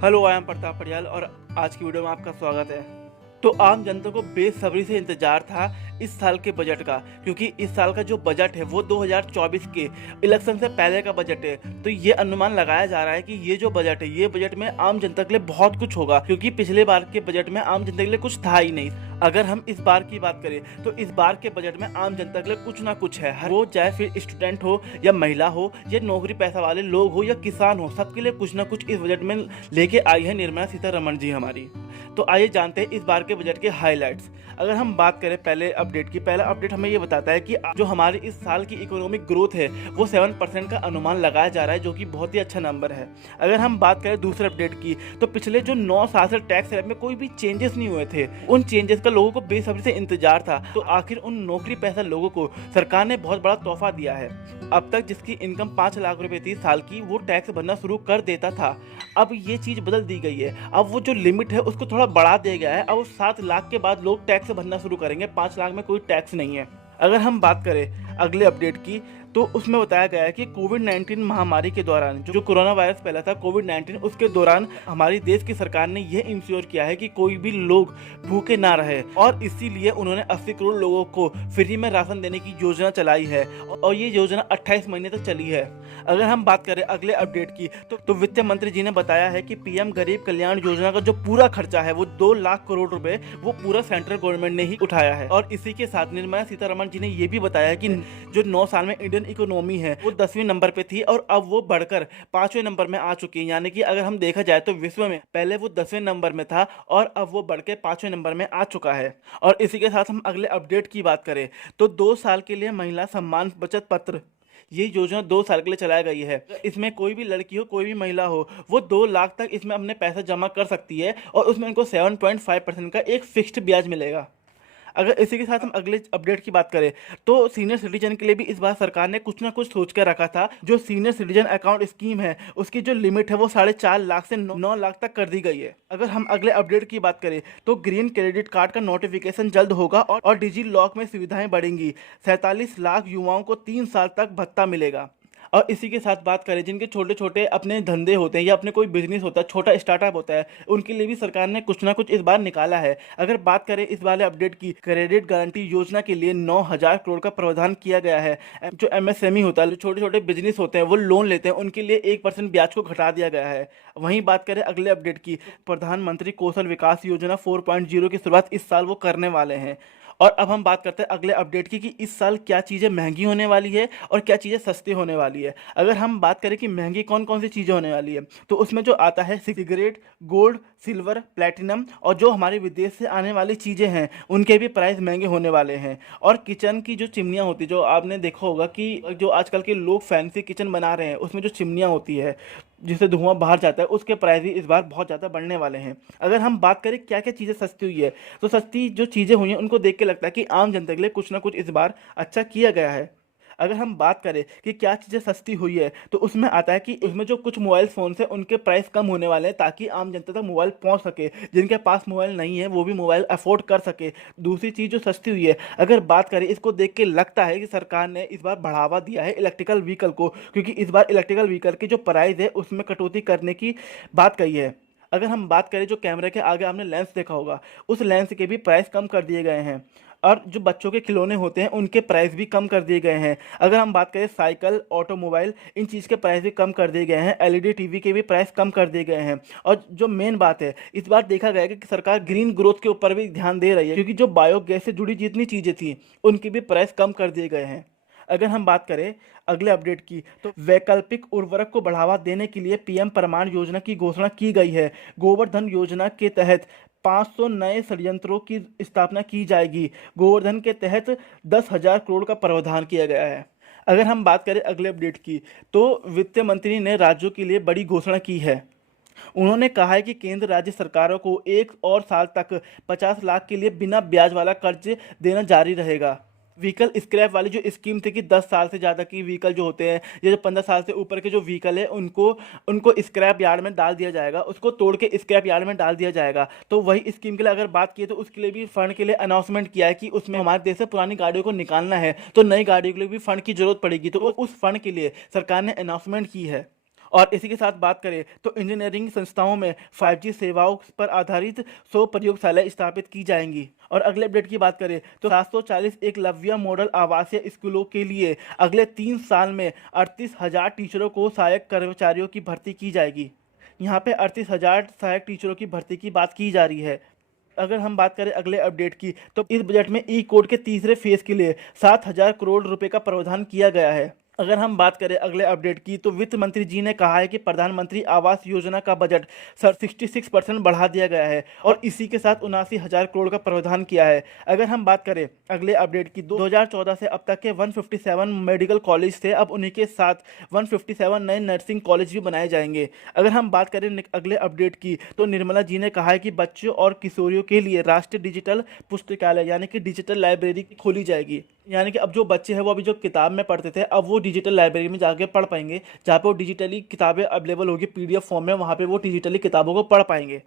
Hello, I am Pratap Patiyal और आज की वीडियो में आपका स्वागत है। तो आम जनता को बेसब्री से इंतजार था इस साल के बजट का, क्योंकि इस साल का जो बजट है वो 2024 के इलेक्शन से पहले का बजट है। तो ये अनुमान लगाया जा रहा है कि ये जो बजट है, ये बजट में आम जनता के लिए बहुत कुछ होगा, क्योंकि पिछले बार के बजट में आम जनता के लिए कुछ था ही नहीं। अगर हम इस बार की बात करें तो इस बार के बजट में आम जनता के लिए कुछ ना कुछ है। वो चाहे फिर स्टूडेंट हो या महिला हो या नौकरी पैसा वाले लोग हो या किसान हो, सबके लिए कुछ ना कुछ इस बजट में लेके आई है निर्मला सीतारमण जी हमारी। तो आइए जानते हैं इस बार के बजट के हाइलाइट्स। अगर हम बात करें पहले अपडेट की, पहला अपडेट हमें ये बताता है कि जो हमारी इस साल की इकोनॉमिक ग्रोथ है वो 7% का अनुमान लगाया जा रहा है, जो कि बहुत ही अच्छा नंबर है। अगर हम बात करें दूसरे अपडेट की, तो पिछले जो 9 साल से टैक्स स्लैब में कोई भी चेंजेस नहीं हुए थे। उन चेंजेस का लोगों को बेसब्री से इंतजार था। तो आखिर उन नौकरी पैसा लोगों को सरकार ने बहुत बड़ा तोहफा दिया है। अब तक जिसकी इनकम 5 लाख रुपए थी साल की, वो टैक्स भरना शुरू कर देता था। अब ये चीज बदल दी गई है। अब वो जो लिमिट है उसको थोड़ा बढ़ा दिया गया है। अब वो 7 लाख के बाद लोग टैक्स भरना शुरू करेंगे। 5 लाख में कोई टैक्स नहीं है। अगर हम बात करें अगले अपडेट की, तो उसमें बताया गया है कि कोविड-19 महामारी के दौरान जो कोरोना वायरस फैला था कोविड-19, उसके दौरान हमारी देश की सरकार ने यह इंश्योर किया है कि कोई भी लोग भूखे ना रहे, और इसीलिए उन्होंने 80 करोड़ लोगों को फ्री में राशन देने की योजना चलाई है, और ये योजना 28 महीने तक चली है। अगर हम बात करें अगले अपडेट की, तो वित्त मंत्री जी ने बताया है कि पीएम गरीब कल्याण योजना का जो पूरा खर्चा है वो 2 लाख करोड़ रुपए वो पूरा सेंट्रल गवर्नमेंट ने ही उठाया है। और इसी के साथ निर्मला सीतारमण जी ने ये भी बताया कि जो 9 साल में इंडियन इकोनॉमी है वो 10वें नंबर पे थी और अब वो बढ़कर 5वें नंबर में आ चुकी है। यानी कि अगर हम देखा जाए तो विश्व में पहले वो 10वें नंबर में था और अब वो बढ़ के 5वें नंबर में आ चुका है। और इसी के साथ हम अगले अपडेट की बात करें, तो 2 साल के लिए महिला सम्मान बचत पत्र, ये योजना 2 साल के लिए चलाई गई है। इसमें कोई भी लड़की हो, कोई भी महिला हो, वो 2 लाख तक इसमें अपने पैसा जमा कर सकती है, और उसमें उनको 7.5% का एक फिक्स्ड ब्याज मिलेगा। अगर इसी के साथ हम अगले अपडेट की बात करें, तो सीनियर सिटीजन के लिए भी इस बार सरकार ने कुछ ना कुछ सोच कर रखा था। जो सीनियर सिटीजन अकाउंट स्कीम है उसकी जो लिमिट है वो 4.5 लाख से 9 लाख तक कर दी गई है। अगर हम अगले अपडेट की बात करें, तो ग्रीन क्रेडिट कार्ड का नोटिफिकेशन जल्द होगा और डिजी लॉक में सुविधाएं बढ़ेंगी। 47 लाख युवाओं को 3 साल तक भत्ता मिलेगा। और इसी के साथ बात करें जिनके छोटे छोटे अपने धंधे होते हैं या अपने कोई बिजनेस होता है, छोटा स्टार्टअप होता है, उनके लिए भी सरकार ने कुछ ना कुछ इस बार निकाला है। अगर बात करें इस वाले अपडेट की, क्रेडिट गारंटी योजना के लिए 9,000 करोड़ का प्रावधान किया गया है। जो एमएसएमई होता है, जो छोटे छोटे बिजनेस होते हैं वो लोन लेते हैं, उनके लिए 1% ब्याज को घटा दिया गया है। वहीं बात करें अगले अपडेट की, प्रधानमंत्री कौशल विकास योजना 4.0 की शुरुआत इस साल वो करने वाले हैं। और अब हम बात करते हैं अगले अपडेट की कि इस साल क्या चीज़ें महंगी होने वाली है और क्या चीज़ें सस्ती होने वाली है। अगर हम बात करें कि महंगी कौन कौन सी चीज़ें होने वाली है, तो उसमें जो आता है सिगरेट, गोल्ड, सिल्वर, प्लेटिनम, और जो हमारे विदेश से आने वाली चीज़ें हैं उनके भी प्राइस महंगे होने वाले हैं। और किचन की जो चिमनियाँ होती है, जो आपने देखा होगा कि जो आजकल के लोग फैंसी किचन बना रहे हैं, उसमें जो चिमनियाँ होती है जिससे धुआं बाहर जाता है, उसके प्राइस भी इस बार बहुत ज़्यादा बढ़ने वाले हैं। अगर हम बात करें क्या क्या चीज़ें सस्ती हुई है, तो सस्ती जो चीज़ें हुई हैं उनको देख के लगता है कि आम जनता के लिए कुछ ना कुछ इस बार अच्छा किया गया है। अगर हम बात करें कि क्या चीज़ें सस्ती हुई है, तो उसमें आता है कि उसमें जो कुछ मोबाइल फ़ोन है उनके प्राइस कम होने वाले हैं, ताकि आम जनता तक मोबाइल पहुंच सके। जिनके पास मोबाइल नहीं है वो भी मोबाइल अफोर्ड कर सके। दूसरी चीज़ जो सस्ती हुई है, अगर बात करें, इसको देख के लगता है कि सरकार ने इस बार बढ़ावा दिया है इलेक्ट्रिकल व्हीकल को, क्योंकि इस बार इलेक्ट्रिकल व्हीकल की जो प्राइस है उसमें कटौती करने की बात कही है। अगर हम बात करें जो कैमरे के आगे आपने लेंस देखा होगा, उस लेंस के भी प्राइस कम कर दिए गए हैं। और जो बच्चों के खिलौने होते हैं उनके प्राइस भी कम कर दिए गए हैं। अगर हम बात करें साइकिल, ऑटोमोबाइल, इन चीज़ के प्राइस भी कम कर दिए गए हैं। एलईडी टीवी के भी प्राइस कम कर दिए गए हैं। और जो मेन बात है, इस बार देखा गया है कि सरकार ग्रीन ग्रोथ के ऊपर भी ध्यान दे रही है, क्योंकि जो बायोगैस से जुड़ी जितनी चीज़ें थी उनकी भी प्राइस कम कर दिए गए हैं। अगर हम बात करें अगले अपडेट की, तो वैकल्पिक उर्वरक को बढ़ावा देने के लिए पीएम प्रमाण योजना की घोषणा की गई है। गोवर्धन योजना के तहत 500 नए संयंत्रों की स्थापना की जाएगी। गोवर्धन के तहत 10,000 करोड़ का प्रावधान किया गया है। अगर हम बात करें अगले अपडेट की, तो वित्त मंत्री ने राज्यों के लिए बड़ी घोषणा की है। उन्होंने कहा है कि केंद्र राज्य सरकारों को 1 और साल तक 50 लाख के लिए बिना ब्याज वाला कर्ज देना जारी रहेगा। व्हीकल स्क्रैप वाली जो स्कीम थी कि 10 साल से ज़्यादा की व्हीकल जो होते हैं या जो 15 साल से ऊपर के जो व्हीकल है उनको उनको स्क्रैप यार्ड में डाल दिया जाएगा, उसको तोड़ के स्क्रैप यार्ड में डाल दिया जाएगा। तो वही स्कीम के लिए अगर बात की तो उसके लिए भी फंड के लिए अनाउंसमेंट किया है कि उसमें हमारे देश से पुरानी गाड़ियों को निकालना है, तो नई गाड़ियों के लिए भी फंड की जरूरत पड़ेगी। तो उस फंड के लिए सरकार ने अनाउंसमेंट की है। और इसी के साथ बात करें तो इंजीनियरिंग संस्थाओं में 5G सेवाओं पर आधारित 100 प्रयोगशालाएं स्थापित की जाएंगी। और अगले अपडेट की बात करें तो 740 एकलव्य मॉडल आवासीय स्कूलों के लिए अगले 3 साल में 38,000 टीचरों को सहायक कर्मचारियों की भर्ती की जाएगी। यहाँ पे 38,000 सहायक टीचरों की भर्ती की बात की जा रही है। अगर हम बात करें अगले अपडेट की तो इस बजट में ई कोड के तीसरे फेज के लिए 7,000 करोड़ रुपए का प्रावधान किया गया है। अगर हम बात करें अगले अपडेट की तो वित्त मंत्री जी ने कहा है कि प्रधानमंत्री आवास योजना का बजट 66% बढ़ा दिया गया है और इसी के साथ 79,000 करोड़ का प्रावधान किया है। अगर हम बात करें अगले अपडेट की 2014 से अब तक के 157 मेडिकल कॉलेज थे, अब उन्हीं के साथ 157 नए नर्सिंग कॉलेज भी बनाए जाएंगे। अगर हम बात करें अगले अपडेट की तो निर्मला जी ने कहा है कि बच्चों और किशोरियों के लिए राष्ट्रीय डिजिटल पुस्तकालय यानी कि डिजिटल लाइब्रेरी खोली जाएगी। यानी कि अब जो बच्चे हैं वो अभी जो किताब में पढ़ते थे अब वो डिजिटल लाइब्रेरी में जाके पढ़ पाएंगे, जहाँ पे वो डिजिटली किताबें अवेलेबल होगी PDF फॉर्म में, वहाँ पे वो डिजिटली किताबों को पढ़ पाएंगे।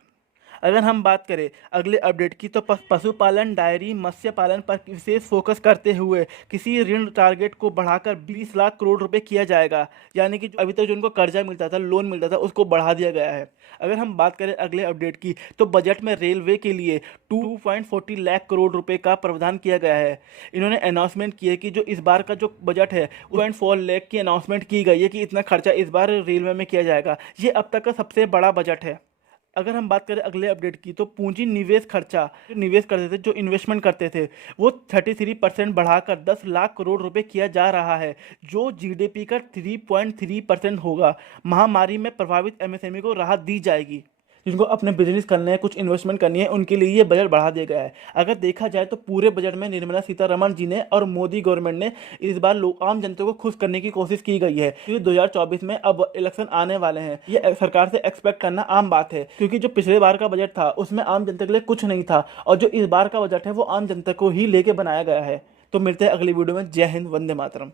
अगर हम बात करें अगले अपडेट की तो पशुपालन डायरी मत्स्य पालन पर विशेष फोकस करते हुए किसी ऋण टारगेट को बढ़ाकर 20 लाख करोड़ रुपए किया जाएगा। यानी कि अभी तक जो उनको कर्जा मिलता था, लोन मिलता था, उसको बढ़ा दिया गया है। अगर हम बात करें अगले अपडेट की तो बजट में रेलवे के लिए 2.40 लाख करोड़ रुपए का प्रावधान किया गया है। इन्होंने अनाउंसमेंट की है कि जो इस बार का जो बजट है 2.4 लाख की अनाउंसमेंट की गई है कि इतना खर्चा इस बार रेलवे में किया जाएगा। ये अब तक का सबसे बड़ा बजट है। अगर हम बात करें अगले अपडेट की तो पूंजी निवेश खर्चा जो निवेश करते थे, जो इन्वेस्टमेंट करते थे, वो 33% बढ़ाकर 10 लाख करोड़ रुपए किया जा रहा है, जो GDP का 3.3% होगा। महामारी में प्रभावित MSME को राहत दी जाएगी। जिनको अपने बिजनेस करने हैं, कुछ इन्वेस्टमेंट करनी है, उनके लिए ये बजट बढ़ा दिया गया है। अगर देखा जाए तो पूरे बजट में निर्मला सीतारमण जी ने और मोदी गवर्नमेंट ने इस बार लोग आम जनता को खुश करने की कोशिश की गई है, क्योंकि 2024 में अब इलेक्शन आने वाले हैं। ये सरकार से एक्सपेक्ट करना आम बात है, क्योंकि जो पिछले बार का बजट था उसमें आम जनता के लिए कुछ नहीं था और जो इस बार का बजट है वो आम जनता को ही लेके बनाया गया है। तो मिलते हैं अगली वीडियो में। जय हिंद, वंदे मातरम।